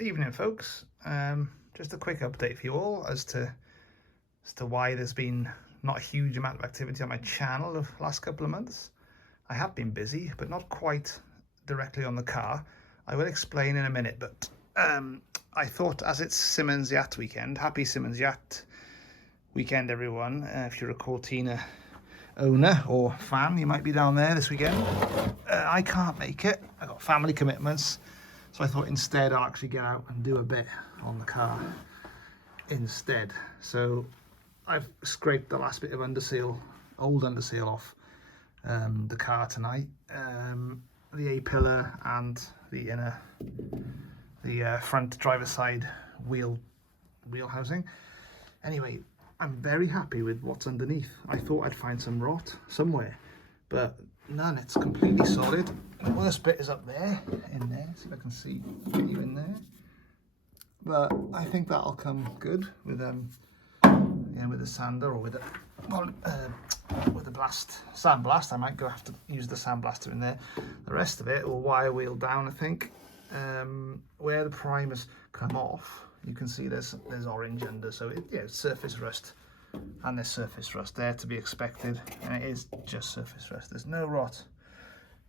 Evening, folks. Just a quick update for you all as to why there's been not a huge amount of activity on my channel the last couple of months. I have been busy, but not quite directly on the car. I will explain in a minute, but I thought, as it's Simmons Yacht weekend, happy Simmons Yacht weekend, everyone. If you're a Cortina owner or fan, you might be down there this weekend. I can't make it. I've got family commitments. So I thought instead I'll actually get out and do a bit on the car instead. So I've scraped the last bit of Underseal, old Underseal off the car tonight. The A-pillar and the front driver's side wheel housing. Anyway, I'm very happy with what's underneath. I thought I'd find some rot somewhere, but none. It's completely solid. The worst bit is up there, in there. See if I can get you in there. But I think that'll come good with with a sander or with a sandblast. I might have to use the sandblaster in there. The rest of it will wire wheel down, I think. Where the primers come off, you can see there's orange under, so surface rust, and there's surface rust there to be expected, and it is just surface rust. There's no rot.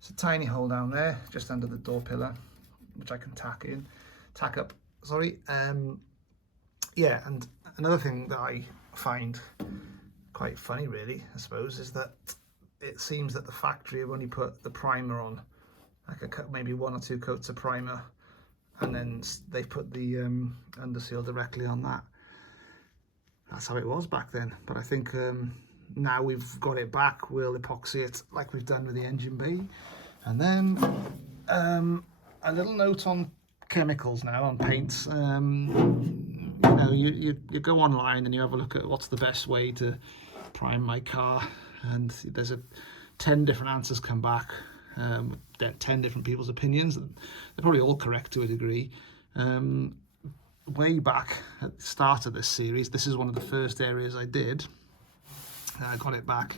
It's a tiny hole down there, just under the door pillar, which I can tack up. Sorry. Yeah, and another thing that I find quite funny, really, I suppose, is that it seems that the factory have only put the primer on, like maybe one or two coats of primer, and then they put the Underseal directly on that. That's how it was back then. But I think now we've got it back, we'll epoxy it like we've done with the engine bay. And then a little note on chemicals now, on paints. You go online and you have a look at what's the best way to prime my car, and there's 10 different answers come back. 10 different people's opinions. They're probably all correct to a degree. Way back at the start of this series, this is one of the first areas I did. I got it back,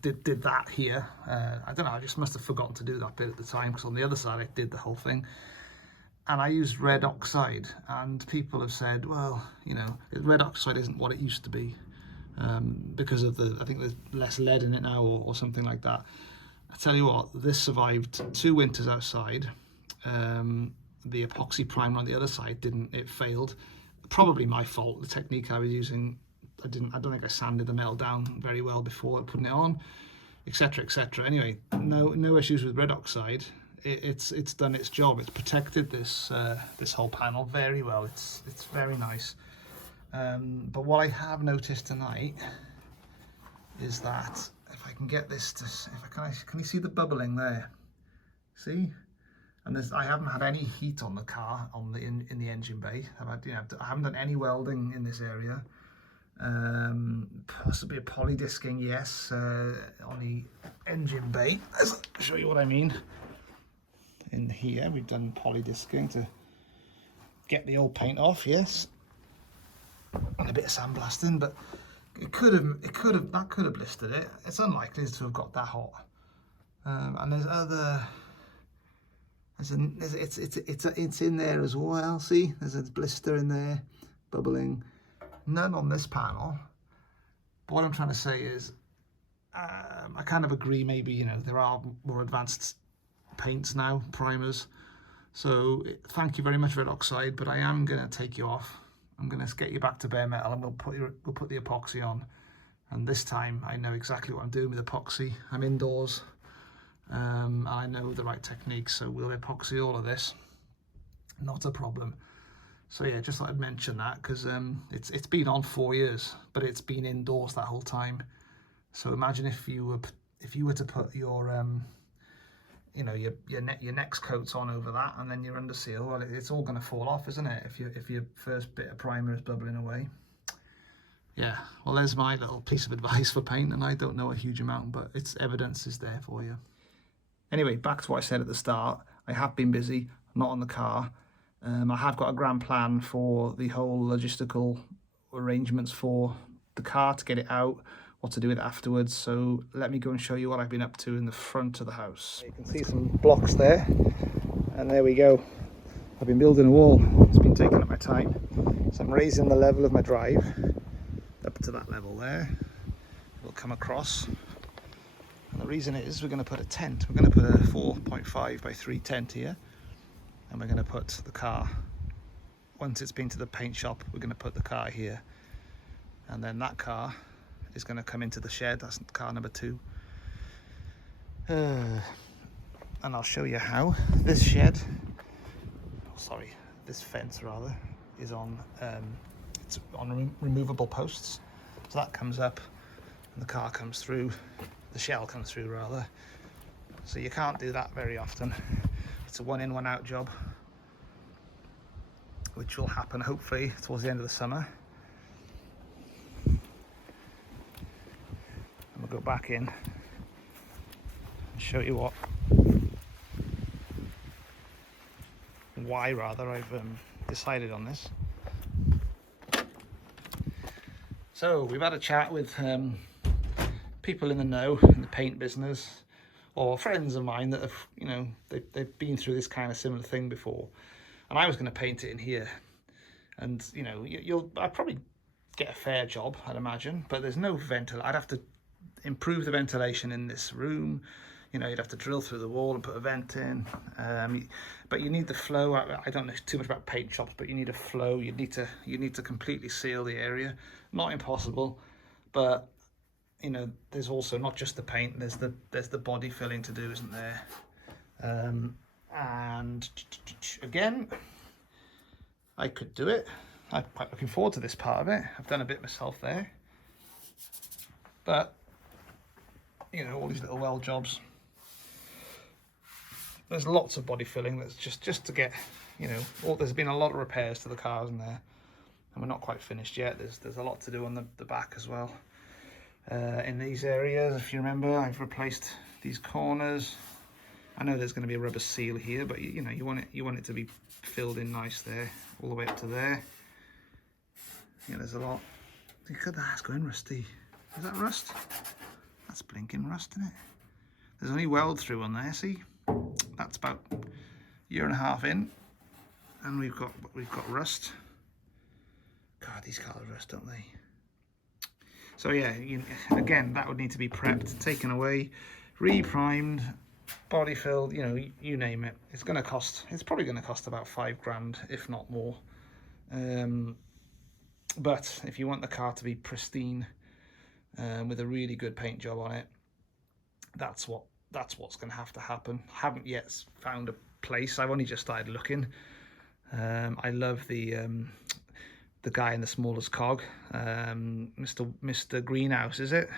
did that here. I don't know, I just must have forgotten to do that bit at the time, because on the other side I did the whole thing. And I used red oxide, and people have said, well, red oxide isn't what it used to be, because of I think there's less lead in it now, or something like that. I tell you what, this survived 2 winters outside. The epoxy primer on the other side didn't, it failed. Probably my fault. The technique I was using, I don't think I sanded the metal down very well before putting it on, etc, etc. Anyway, no issues with red oxide. It's done its job. It's protected this whole panel very well. It's very nice. But what I have noticed tonight is that if I can get this to, can you see the bubbling there? See? And I haven't had any heat on the car in the engine bay. I haven't done any welding in this area. Possibly a polydisking, yes, on the engine bay. I'll show you what I mean. In here, we've done polydisking to get the old paint off, yes, and a bit of sandblasting, but that could have blistered it. It's unlikely to have got that hot. And there's other. It's in there as well. See, there's a blister in there, bubbling. None on this panel. But what I'm trying to say is, I kind of agree. Maybe there are more advanced paints now, primers. So thank you very much, red oxide. But I am going to take you off. I'm going to get you back to bare metal, and we'll put the epoxy on. And this time I know exactly what I'm doing with epoxy. I'm indoors. I know the right techniques, so we'll epoxy all of this, not a problem. So yeah, just thought I'd mention that, because it's been on 4 years, but it's been indoors that whole time. So imagine if you were to put your your next coats on over that, and then your Underseal, well, it's all going to fall off, isn't it, if your first bit of primer is bubbling away. Yeah, well, there's my little piece of advice for paint, and I don't know a huge amount, but its evidence is there for you. Anyway, back to what I said at the start. I have been busy, not on the car. I have got a grand plan for the whole logistical arrangements for the car to get it out, what to do with it afterwards. So let me go and show you what I've been up to in the front of the house. You can see some blocks there, and there we go. I've been building a wall. It's been taking up my time. So I'm raising the level of my drive up to that level there. We'll come across. And the reason is we're going to put a tent. We're going to put a 4.5 by 3 tent here. And we're going to put the car, once it's been to the paint shop, we're going to put the car here. And then that car is going to come into the shed. That's car number 2. And I'll show you how. This shed, this fence rather, is on it's on removable posts. So that comes up and the car comes through, the shell comes through rather. So you can't do that very often. It's a 1 in 1 out job, which will happen hopefully towards the end of the summer. And we'll go back in and show you why rather I've decided on this. So we've had a chat with people in the know in the paint business, or friends of mine that have, you know, they've been through this kind of similar thing before. And I was going to paint it in here, and you know, I'd probably get a fair job, I'd imagine, but there's no ventilation. I'd have to improve the ventilation in this room. You know, you'd have to drill through the wall and put a vent in. But you need the flow. I don't know too much about paint shops, but you need a flow. You need to completely seal the area. Not impossible, but you know, there's also not just the paint. There's the body filling to do, isn't there? And again, I could do it. I'm quite looking forward to this part of it. I've done a bit myself there, but you know, all these little weld jobs. There's lots of body filling that's just to get, you know, there's been a lot of repairs to the cars in there, and we're not quite finished yet. There's a lot to do on the back as well. In these areas, if you remember, I've replaced these corners. I know there's going to be a rubber seal here, but you know, you want it to be filled in nice there, all the way up to there. Yeah, there's a lot. Look at that, it's going rusty. Is that rust? That's blinking rust, isn't it? There's only weld through on there, see? That's about a year and a half in, and we've got rust. God, these cars rust, don't they? So yeah, again, that would need to be prepped, taken away, re-primed, body filled, you know, you name it. It's probably going to cost about £5 if not more. But if you want the car to be pristine, with a really good paint job on it, that's what's going to have to happen. Haven't yet found a place. I've only just started looking. I love the guy in the smallest cog, Mr. Greenhouse, is it?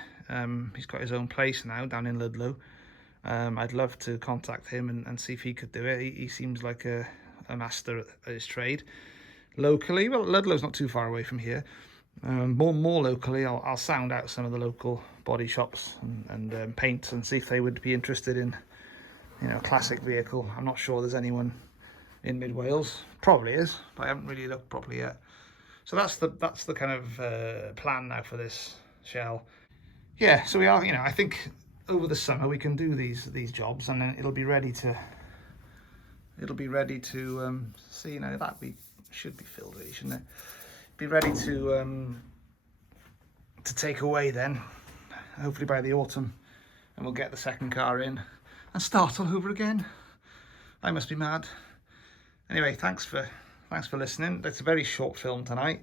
He's got his own place now down in Ludlow. I'd love to contact him and see if he could do it. He seems like a master at his trade. Locally, well, Ludlow's not too far away from here. More locally, I'll sound out some of the local body shops and paint and see if they would be interested in, you know, a classic vehicle. I'm not sure there's anyone in Mid Wales. Probably is, but I haven't really looked properly yet. So that's the kind of plan now for this shell. Yeah, so we are, you know, I think over the summer we can do these jobs, and then it'll be ready to see, you know, should be filled really, shouldn't it? Be ready to take away then, hopefully by the autumn, and we'll get the second car in and start all over again. I must be mad. Anyway, thanks for listening. It's a very short film tonight,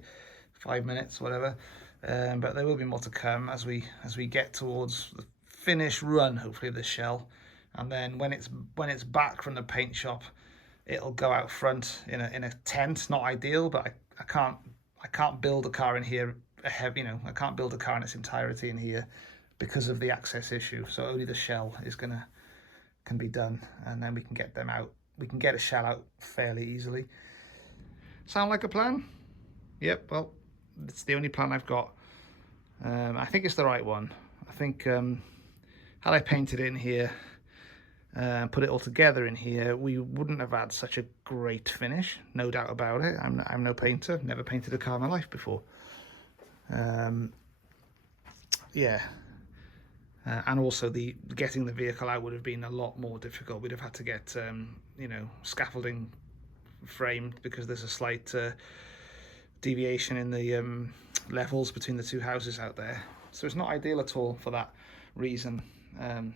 5 minutes, whatever. But there will be more to come as we get towards the finish run, hopefully, of this shell. And then when it's back from the paint shop, it'll go out front in a tent. Not ideal, but I can't build a car in here. I can't build a car in its entirety in here because of the access issue. So only the shell can be done, and then we can get them out. We can get a shell out fairly easily. Sound like a plan? Yep. Well, it's the only plan I've got. I think it's the right one. I think had I painted it in here, put it all together in here, we wouldn't have had such a great finish, no doubt about it. I'm no painter, never painted a car in my life before. Yeah, and also getting the vehicle out would have been a lot more difficult. We'd have had to get you know, scaffolding framed because there's a slight deviation in the levels between the two houses out there. So it's not ideal at all for that reason, and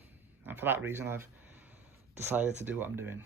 for that reason I've decided to do what I'm doing.